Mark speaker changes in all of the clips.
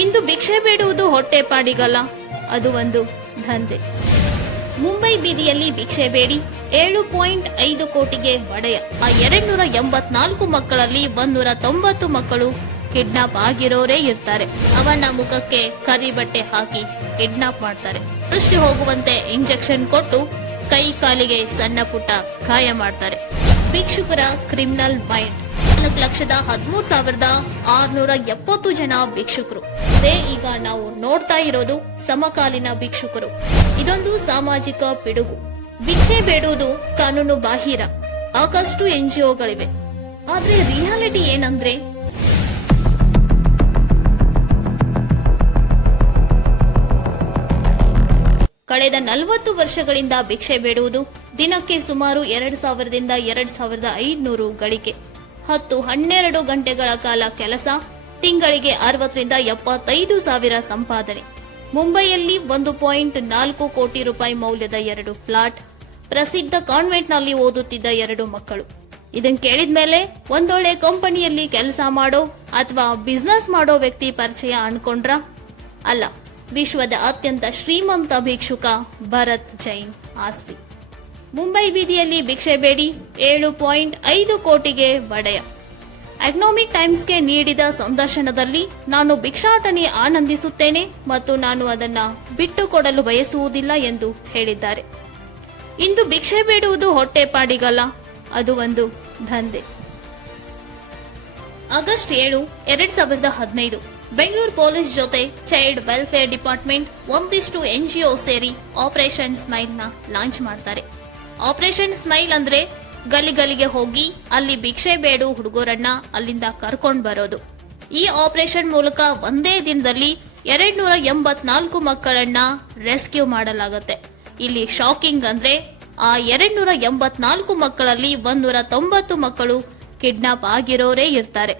Speaker 1: ಇಂದು ಭಿಕ್ಷೆ ಬೇಡುವುದು ಹೊಟ್ಟೆ ಪಾಡಿಗಲ್ಲ. ಅದು ಒಂದು ದಂಧೆ. ಮುಂಬೈ ಬೀದಿಯಲ್ಲಿ ಭಿಕ್ಷೆ ಬೇಡಿ. ಏಳು ಪಾಯಿಂಟ್ ಐದು ಕೋಟಿಗೆ ಒಡೆಯ. ಆ ಎರಡ್ನೂರ ಎಂಬತ್ನಾಲ್ಕು ಮಕ್ಕಳಲ್ಲಿ ಒಂದೂರ ತೊಂಬತ್ತು ಮಕ್ಕಳು ಕಿಡ್ನಾಪ್ ಆಗಿರೋರೇ ಇರ್ತಾರೆ. ಅವನ ಮುಖಕ್ಕೆ ಕರಿ ಬಟ್ಟೆ ಹಾಕಿ ಕಿಡ್ನಾಪ್ ಮಾಡ್ತಾರೆ. ದೃಷ್ಟಿ ಹೋಗುವಂತೆ ಇಂಜೆಕ್ಷನ್ ಕೊಟ್ಟು ಕೈ ಕಾಲಿಗೆ ಸಣ್ಣ ಪುಟ್ಟ ಗಾಯ ಮಾಡ್ತಾರೆ. ಭಿಕ್ಷುಕರ ಕ್ರಿಮಿನಲ್ ಮೈಂಡ್. ನಾಲ್ಕು ಲಕ್ಷದ ಹದಿಮೂರು ಸಾವಿರದ ಆರ್ನೂರ ಎಪ್ಪತ್ತು ಜನ ಭಿಕ್ಷುಕರು. ಅದೇ ಈಗ ನಾವು ನೋಡ್ತಾ ಇರೋದು ಸಮಕಾಲೀನ ಭಿಕ್ಷುಕರು. ಇದೊಂದು ಸಾಮಾಜಿಕ ಪಿಡುಗು. ಭಿಕ್ಷೆ ಬೇಡುವುದು ಕಾನೂನು ಬಾಹಿರ. ಸಾಕಷ್ಟು ಒಗಳಿವೆ ಆದ್ರೆ ರಿಯಾಲಿಟಿ ಏನಂದ್ರೆ? ಕಳೆದ ನಲವತ್ತು ವರ್ಷಗಳಿಂದ ಭಿಕ್ಷೆ ಬೇಡುವುದು ದಿನಕ್ಕೆ ಸುಮಾರು ಎರಡು ಸಾವಿರದಿಂದ ಎರಡು ಸಾವಿರದ ಐದುನೂರು ಗಳಿಕೆ. ಹತ್ತು ಹನ್ನೆರಡು ಗಂಟೆಗಳ ಕಾಲ ಕೆಲಸ, ತಿಂಗಳಿಗೆ ಅರವತ್ತರಿಂದ ಎಪ್ಪತ್ತೈದು ಸಾವಿರ ಸಂಪಾದನೆ. ಮುಂಬೈಯಲ್ಲಿ ಒಂದು ಪಾಯಿಂಟ್ ನಾಲ್ಕು ಕೋಟಿ ರೂಪಾಯಿ ಮೌಲ್ಯದ ಎರಡು ಫ್ಲಾಟ್, ಪ್ರಸಿದ್ಧ ಕಾನ್ವೆಂಟ್ನಲ್ಲಿ ಓದುತ್ತಿದ್ದ ಎರಡು ಮಕ್ಕಳು. ಕೇಳಿದ ಕೇಳಿದ್ಮೇಲೆ ಒಂದೊಳ್ಳೆ ಕಂಪನಿಯಲ್ಲಿ ಕೆಲಸ ಮಾಡೋ ಅಥವಾ ಬಿಸ್ನೆಸ್ ಮಾಡೋ ವ್ಯಕ್ತಿ ಪರಿಚಯ ಅನ್ಕೊಂಡ್ರ? ಅಲ್ಲ, ವಿಶ್ವದ ಅತ್ಯಂತ ಶ್ರೀಮಂತ ಭಿಕ್ಷುಕ ಭರತ್ ಜೈನ್ ಆಸ್ತಿ. ಮುಂಬೈ ಬೀದಿಯಲ್ಲಿ ಭಿಕ್ಷೆ ಬೇಡಿ ಏಳು ಪಾಯಿಂಟ್ ಐದು ಕೋಟಿಗೆ ಒಡೆಯ. ಎಕನಾಮಿಕ್ ಟೈಮ್ಸ್ಗೆ ನೀಡಿದ ಸಂದರ್ಶನದಲ್ಲಿ ನಾನು ಭಿಕ್ಷಾಟನೆ ಆನಂದಿಸುತ್ತೇನೆ ಮತ್ತು ನಾನು ಅದನ್ನು ಬಿಟ್ಟುಕೊಡಲು ಬಯಸುವುದಿಲ್ಲ ಎಂದು ಹೇಳಿದ್ದಾರೆ. ಇಂದು ಭಿಕ್ಷೆ ಬೇಡುವುದು ಹೊಟ್ಟೆಪಾಡಿಗಲ್ಲ ಅದು ಒಂದು ದಂಧೆ. ಆಗಸ್ಟ್ ಏಳು, ಎರಡ್ ಸಾವಿರದ ಹದಿನೈದು, ಬೆಂಗಳೂರು ಪೊಲೀಸ್ ಜೊತೆ ಚೈಲ್ಡ್ ವೆಲ್ಫೇರ್ ಡಿಪಾರ್ಟ್ಮೆಂಟ್ ಒಂದಿಷ್ಟು ಎನ್ಜಿಒ ಸೇರಿ ಆಪರೇಷನ್ ಸ್ಮೈಲ್ನ ಲಾಂಚ್ ಮಾಡ್ತಾರೆ. ಆಪರೇಷನ್ ಸ್ಮೈಲ್ ಅಂದ್ರೆ ಗಲ್ಲಿ ಗಲ್ಲಿಗೆ ಹೋಗಿ ಅಲ್ಲಿ ಭಿಕ್ಷೆ ಬೇಡು ಹುಡುಗರನ್ನ ಅಲ್ಲಿಂದ ಕರ್ಕೊಂಡು ಬರೋದು. ಈ ಆಪರೇಷನ್ ಮೂಲಕ ಒಂದೇ ದಿನದಲ್ಲಿ ಎರಡ್ ನೂರ ಎಂಬತ್ನಾಲ್ಕು ಮಕ್ಕಳನ್ನ ರೆಸ್ಕ್ಯೂ ಮಾಡಲಾಗುತ್ತೆ. ಇಲ್ಲಿ ಶಾಕಿಂಗ್ ಅಂದ್ರೆ ಆ ಎರಡ್ ನೂರ ಎಂಬತ್ನಾಲ್ಕು ಮಕ್ಕಳಲ್ಲಿ ಒಂದೂರ ತೊಂಬತ್ತು ಮಕ್ಕಳು ಕಿಡ್ನಾಪ್ ಆಗಿರೋರೇ ಇರ್ತಾರೆ.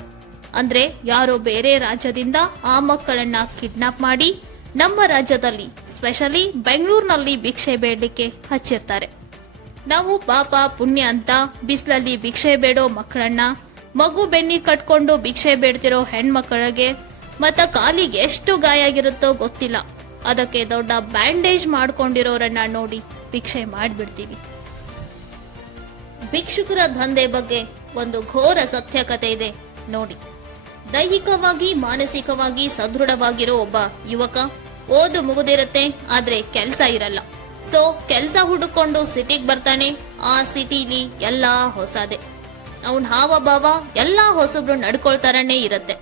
Speaker 1: ಅಂದ್ರೆ ಯಾರೋ ಬೇರೆ ರಾಜ್ಯದಿಂದ ಆ ಮಕ್ಕಳನ್ನ ಕಿಡ್ನಾಪ್ ಮಾಡಿ ನಮ್ಮ ರಾಜ್ಯದಲ್ಲಿ, ಸ್ಪೆಷಲಿ ಬೆಂಗಳೂರಿನಲ್ಲಿ ಭಿಕ್ಷೆ ಬೇಡಲಿಕ್ಕೆ ಹಚ್ಚಿರ್ತಾರೆ. ನಾವು ಪಾಪ ಪುಣ್ಯ ಅಂತ ಬಿಸಿಲಲ್ಲಿ ಭಿಕ್ಷೆ ಬೇಡೋ ಮಕ್ಕಳನ್ನ, ಮಗು ಬೆನ್ನಿ ಕಟ್ಕೊಂಡು ಭಿಕ್ಷೆ ಬೇಡ್ತಿರೋ ಹೆಣ್ಮಕ್ಕಳಿಗೆ ಮತ್ತ ಕಾಲಿಗೆ ಎಷ್ಟು ಗಾಯ ಆಗಿರುತ್ತೋ ಗೊತ್ತಿಲ್ಲ. ಅದಕ್ಕೆ ದೊಡ್ಡ ಬ್ಯಾಂಡೇಜ್ ಮಾಡ್ಕೊಂಡಿರೋರನ್ನ ನೋಡಿ ಭಿಕ್ಷೆ ಮಾಡ್ಬಿಡ್ತೀವಿ. ಭಿಕ್ಷುಕರ ದಂಧೆ ಬಗ್ಗೆ ಒಂದು ಘೋರ ಸತ್ಯ ಕಥೆ ಇದೆ, ನೋಡಿ. ದೈಹಿಕವಾಗಿ, ಮಾನಸಿಕವಾಗಿ ಸದೃಢವಾಗಿರೋ ಒಬ್ಬ ಯುವಕ ಓದು ಮುಗಿದಿರುತ್ತೆ, ಆದ್ರೆ ಕೆಲಸ ಇರಲ್ಲ. ಸೊ ಕೆಲಸ ಹುಡುಕೊಂಡು ಸಿಟಿಗೆ ಬರ್ತಾನೆ. ಆ ಸಿಟಿಲಿ ಎಲ್ಲ ಹೊಸದೇ. ಅವನ್ ಹಾವಭಾವ ಎಲ್ಲ ಹೊಸಬ್ರು ನಡ್ಕೊಳ್ತಾರನೇ ಇರತ್ತೆ.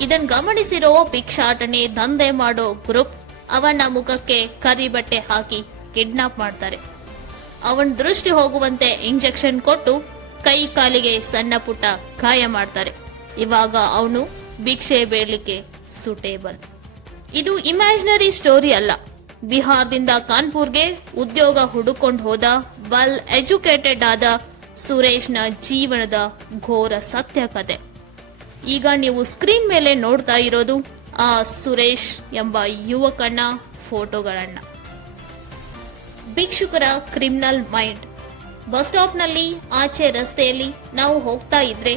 Speaker 1: ಇದನ್ ಗಮನಿಸಿರೋ ಭಿಕ್ಷಾಟನೆ ದಂಧೆ ಮಾಡೋ ಗ್ರೂಪ್ ಅವನ ಮುಖಕ್ಕೆ ಕರಿ ಬಟ್ಟೆ ಹಾಕಿ ಕಿಡ್ನಾಪ್ ಮಾಡ್ತಾರೆ. ಅವನ್ ದೃಷ್ಟಿ ಹೋಗುವಂತೆ ಇಂಜೆಕ್ಷನ್ ಕೊಟ್ಟು ಕೈ ಕಾಲಿಗೆ ಸಣ್ಣ ಪುಟ್ಟ ಗಾಯ ಮಾಡ್ತಾರೆ. ಇವಾಗ ಅವನು ಭಿಕ್ಷೆ ಬೇಡಲಿಕ್ಕೆ ಸೂಟೇಬಲ್ ಇದು ಇಮ್ಯಾಜಿನರಿ ಸ್ಟೋರಿ ಅಲ್ಲ. ಬಿಹಾರದಿಂದ ಕಾನ್ಪುರ್ಗೆ ಉದ್ಯೋಗ ಹುಡುಕೊಂಡು ಹೋದ ವೆಲ್ ಎಜುಕೇಟೆಡ್ ಆದ ಸುರೇಶ್ನ ಜೀವನದ ಘೋರ ಸತ್ಯ ಕತೆ ಈಗ ನೀವು ಸ್ಕ್ರೀನ್ ಮೇಲೆ ನೋಡ್ತಾ ಇರೋದು ಆ ಸುರೇಶ್ ಎಂಬ ಯುವಕನ ಫೋಟೋಗಳನ್ನ. ಭಿಕ್ಷುಕರ ಕ್ರಿಮಿನಲ್ ಮೈಂಡ್ ಬಸ್ ಸ್ಟಾಪ್ನಲ್ಲಿ ಆಚೆ ರಸ್ತೆಯಲ್ಲಿ ನಾವು ಹೋಗ್ತಾ ಇದ್ರೆ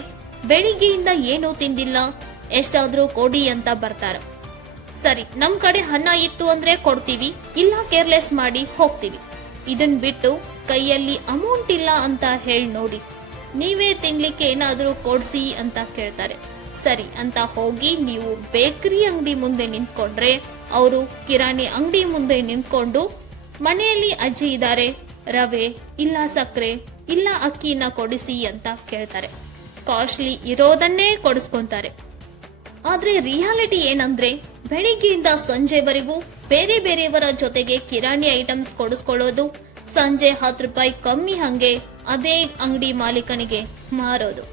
Speaker 1: ಬೆಳಿಗ್ಗೆಯಿಂದ ಏನೂ ತಿಂದಿಲ್ಲ, ಎಷ್ಟಾದ್ರೂ ಕೊಡಿ ಅಂತ ಬರ್ತಾರ. ಸರಿ, ನಮ್ ಕಡೆ ಹಣ ಇತ್ತು ಅಂದ್ರೆ ಕೊಡ್ತೀವಿ, ಇಲ್ಲ ಕೇರ್ಲೆಸ್ ಮಾಡಿ ಹೋಗ್ತೀವಿ. ಇದನ್ ಬಿಟ್ಟು ಕೈಯಲ್ಲಿ ಅಮೌಂಟ್ ಇಲ್ಲ ಅಂತ ಹೇಳಿ ನೋಡಿ. ನೀವೇ ತಿನ್ಲಿಕ್ಕೆ ಏನಾದ್ರೂ ಕೊಡ್ಸಿ ಅಂತ ಕೇಳ್ತಾರೆ. ಸರಿ, ಅಂತ ಹೋಗಿ ನೀವು ಬೇಕರಿ ಅಂಗಡಿ ಮುಂದೆ ನಿಂತ್ಕೊಂಡ್ರೆ, ಅವರು ಕಿರಾಣಿ ಅಂಗಡಿ ಮುಂದೆ ನಿಂತ್ಕೊಂಡು ಮನೆಯಲ್ಲಿ ಅಜ್ಜಿ ಇದ್ದಾರೆ, ರವೆ, ಇಲ್ಲ ಸಕ್ಕರೆ, ಇಲ್ಲ ಅಕ್ಕಿನ ಕೊಡಿಸಿ ಅಂತ ಕೇಳ್ತಾರೆ. ಕಾಸ್ಟ್ಲಿ ಇರೋದನ್ನೇ ಕೊಡಿಸ್ಕೊಂತಾರೆ. ಆದ್ರೆ ರಿಯಾಲಿಟಿ ಏನಂದ್ರೆ ಬೆಳಿಗ್ಗೆಯಿಂದ ಸಂಜೆವರೆಗೂ ಬೇರೆ ಬೇರೆಯವರ ಜೊತೆಗೆ ಕಿರಾಣಿ ಐಟಮ್ಸ್ ಕೊಡಿಸ್ಕೊಳ್ಳೋದು, ಸಂಜೆ ಹತ್ತು ರೂಪಾಯಿ ಕಮ್ಮಿ ಹಂಗೆ ಅದೇ ಅಂಗಡಿ ಮಾಲೀಕನಿಗೆ ಮಾರೋದು.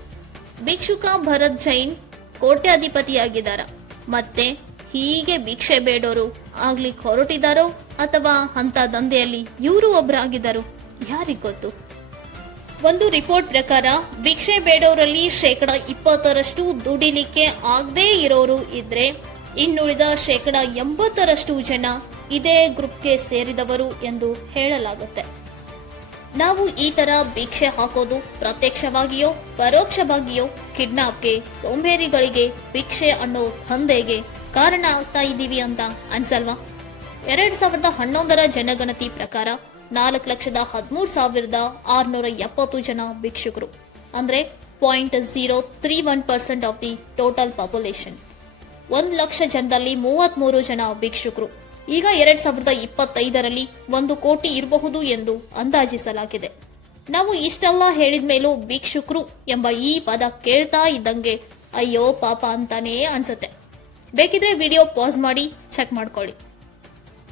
Speaker 1: ಭಿಕ್ಷುಕ ಭರತ್ ಜೈನ್ ಕೋಟ್ಯಾಧಿಪತಿಯಾಗಿದ್ದಾರ. ಮತ್ತೆ ಹೀಗೆ ಭಿಕ್ಷೆ ಬೇಡೋರು ಆಗ್ಲಿಕ್ಕೆ ಹೊರಟಿದಾರೋ ಅಥವಾ ಅಂತ ದಂಧೆಯಲ್ಲಿ ಇವರು ಒಬ್ಬರಾಗಿದ್ದಾರೋ ಯಾರಿಗೊತ್ತು ಗೊತ್ತು? ಒಂದು ರಿಪೋರ್ಟ್ ಪ್ರಕಾರ ಭಿಕ್ಷೆ ಬೇಡೋರಲ್ಲಿ ಶೇಕಡ ಇಪ್ಪತ್ತರಷ್ಟು ದುಡಿಲಿಕ್ಕೆ ಆಗದೇ ಇರೋರು ಇದ್ರೆ ಇನ್ನುಳಿದ ಶೇಕಡ ಎಂಬತ್ತರಷ್ಟು ಜನ ಇದೇ ಗ್ರೂಪ್ಗೆ ಸೇರಿದವರು ಎಂದು ಹೇಳಲಾಗುತ್ತೆ. ನಾವು ಈ ತರ ಭಿಕ್ಷೆ ಹಾಕೋದು ಪ್ರತ್ಯಕ್ಷವಾಗಿಯೋ, ಪರೋಕ್ಷವಾಗಿಯೋ ಕಿಡ್ನಾಪ್ಗೆ, ಸೋಂಬೇರಿಗಳಿಗೆ ಭಿಕ್ಷೆ ಅನ್ನೋ ದಂಧೆಗೆ ಕಾರಣ ಆಗ್ತಾ ಇದ್ದೀವಿ ಅಂತ ಅನ್ಸಲ್ವಾ? ಎರಡ್ ಸಾವಿರದ ಹನ್ನೊಂದರ ಜನಗಣತಿ ಪ್ರಕಾರ ನಾಲ್ಕು ಲಕ್ಷದ ಹದಿಮೂರು ಸಾವಿರದ ಆರುನೂರ ಎಪ್ಪತ್ತು ಜನ ಭಿಕ್ಷುಕರು. ಅಂದ್ರೆ point zero three one percent of the total population ಒಂದು ಲಕ್ಷ ಜನದಲ್ಲಿ ಮೂವತ್ಮೂರು ಜನ ಭಿಕ್ಷುಕರು. ಈಗ ಎರಡ್ ಸಾವಿರದ ಇಪ್ಪತ್ತೈದರಲ್ಲಿ ಒಂದು ಕೋಟಿ ಇರಬಹುದು ಎಂದು ಅಂದಾಜಿಸಲಾಗಿದೆ. ನಾವು ಇಷ್ಟೆಲ್ಲ ಹೇಳಿದ ಮೇಲೂ ಭಿಕ್ಷುಕರು ಎಂಬ ಈ ಪದ ಕೇಳ್ತಾ ಇದ್ದಂಗೆ ಅಯ್ಯೋ ಪಾಪ ಅಂತಾನೇ ಅನ್ಸುತ್ತೆ. ಬೇಕಿದ್ರೆ ವಿಡಿಯೋ ಪಾಸ್ ಮಾಡಿ ಚೆಕ್ ಮಾಡ್ಕೊಳ್ಳಿ.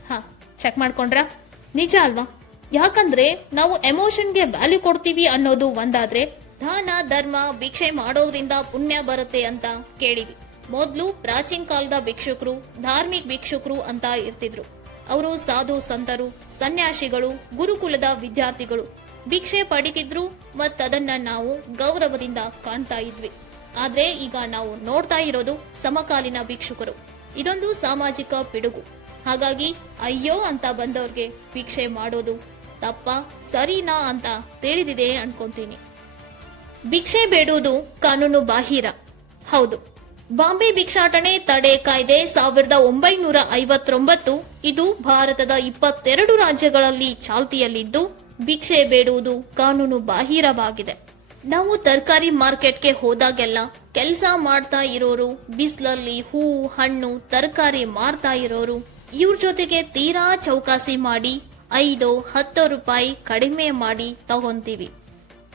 Speaker 1: ಹಾ ಚೆಕ್ ಮಾಡ್ಕೊಂಡ್ರಾ? ನಿಜ ಅಲ್ವಾ? ಯಾಕಂದ್ರೆ ನಾವು ಎಮೋಷನ್ಗೆ ವ್ಯಾಲ್ಯೂ ಕೊಡ್ತೀವಿ ಅನ್ನೋದು ಒಂದಾದ್ರೆ ದಾನ, ಧರ್ಮ, ಭಿಕ್ಷೆ ಮಾಡೋದ್ರಿಂದ ಪುಣ್ಯ ಬರುತ್ತೆ ಅಂತ ಕೇಳಿವಿ ಮೊದ್ಲು ಪ್ರಾಚೀನ ಕಾಲದ ಭಿಕ್ಷುಕರು, ಧಾರ್ಮಿಕ ಭಿಕ್ಷುಕರು ಅಂತ ಇರ್ತಿದ್ರು. ಅವರು ಸಾಧು ಸಂತರು, ಸನ್ಯಾಸಿಗಳು, ಗುರುಕುಲದ ವಿದ್ಯಾರ್ಥಿಗಳು. ಭಿಕ್ಷೆ ಪಡಿತಿದ್ರು ಮತ್ತದನ್ನ ನಾವು ಗೌರವದಿಂದ ಕಾಣ್ತಾ ಇದ್ವಿ. ಆದ್ರೆ ಈಗ ನಾವು ನೋಡ್ತಾ ಇರೋದು ಸಮಕಾಲೀನ ಭಿಕ್ಷುಕರು. ಇದೊಂದು ಸಾಮಾಜಿಕ ಪಿಡುಗು. ಹಾಗಾಗಿ ಅಯ್ಯೋ ಅಂತ ಬಂದವ್ರಿಗೆ ಭಿಕ್ಷೆ ಮಾಡೋದು ತಪ್ಪ, ಸರಿನಾ ಅಂತ ತಿಳಿದಿದೆ ಅನ್ಕೊಂತೀನಿ. ಭಿಕ್ಷೆ ಬೇಡುವುದು ಕಾನೂನು ಬಾಹಿರ. ಹೌದು. ಬಾಂಬೆ ಭಿಕ್ಷಾಟನೆ ತಡೆ ಕಾಯ್ದೆ ಸಾವಿರದ ಒಂಬೈನೂರ ಐವತ್ತೊಂಬತ್ತು, ಇದು ಭಾರತದ ಇಪ್ಪತ್ತೆರಡು ರಾಜ್ಯಗಳಲ್ಲಿ ಚಾಲ್ತಿಯಲ್ಲಿದ್ದು, ಭಿಕ್ಷೆ ಬೇಡುವುದು ಕಾನೂನು ಬಾಹಿರವಾಗಿದೆ. ನಾವು ತರಕಾರಿ ಮಾರ್ಕೆಟ್ಗೆ ಹೋದಾಗೆಲ್ಲ ಕೆಲಸ ಮಾಡ್ತಾ ಇರೋರು, ಬಿಸ್ಲಲ್ಲಿ ಹೂ, ಹಣ್ಣು, ತರಕಾರಿ ಮಾರ್ತಾ ಇರೋರು, ಇವ್ರ ಜೊತೆಗೆ ತೀರಾ ಚೌಕಾಸಿ ಮಾಡಿ ಐದು, ಹತ್ತು ರೂಪಾಯಿ ಕಡಿಮೆ ಮಾಡಿ ತಗೊಂತೀವಿ.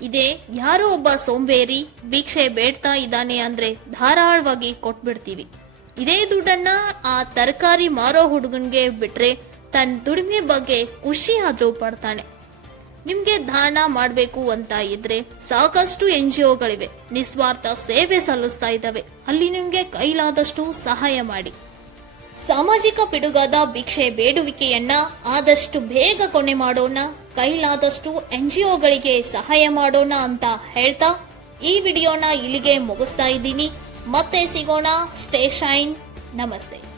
Speaker 1: ಇದೇ, ಯಾರೋ ಒಬ್ಬ ಸೋಂಬೇರಿ ಭಿಕ್ಷೆ ಬೇಡ್ತಾ ಇದ್ದಾನೆ ಅಂದ್ರೆ ಧಾರಾಳವಾಗಿ ಕೊಟ್ಬಿಡ್ತೀವಿ. ಇದೇ ದುಡ್ಡನ್ನ ಆ ತರಕಾರಿ ಮಾರೋ ಹುಡುಗನ್ಗೆ ಬಿಟ್ರೆ ತನ್ನ ದುಡಿಮೆ ಬಗ್ಗೆ ಖುಷಿ ಆದ್ರೂ ಪಡ್ತಾನೆ. ನಿಮ್ಗೆ ದಾನ ಮಾಡಬೇಕು ಅಂತ ಇದ್ರೆ ಸಾಕಷ್ಟು ಎನ್ ಜಿ ಒಗಳಿವೆ ನಿಸ್ವಾರ್ಥ ಸೇವೆ ಸಲ್ಲಿಸ್ತಾ ಇದ್ದಾವೆ. ಅಲ್ಲಿ ನಿಮ್ಗೆ ಕೈಲಾದಷ್ಟು ಸಹಾಯ ಮಾಡಿ. ಸಾಮಾಜಿಕ ಪಿಡುಗಾದ ಭಿಕ್ಷೆ ಬೇಡುವಿಕೆಯನ್ನ ಆದಷ್ಟು ಬೇಗ ಕೊನೆ ಮಾಡೋಣ, ಕೈಲಾದಷ್ಟು ಎನ್ಜಿಒಗಳಿಗೆ ಸಹಾಯ ಮಾಡೋಣ ಅಂತ ಹೇಳ್ತಾ ಈ ವಿಡಿಯೋನ ಇಲ್ಲಿಗೆ ಮುಗಿಸ್ತಾ ಇದ್ದೀನಿ. ಮತ್ತೆ ಸಿಗೋಣ. Stay shine. ನಮಸ್ತೆ.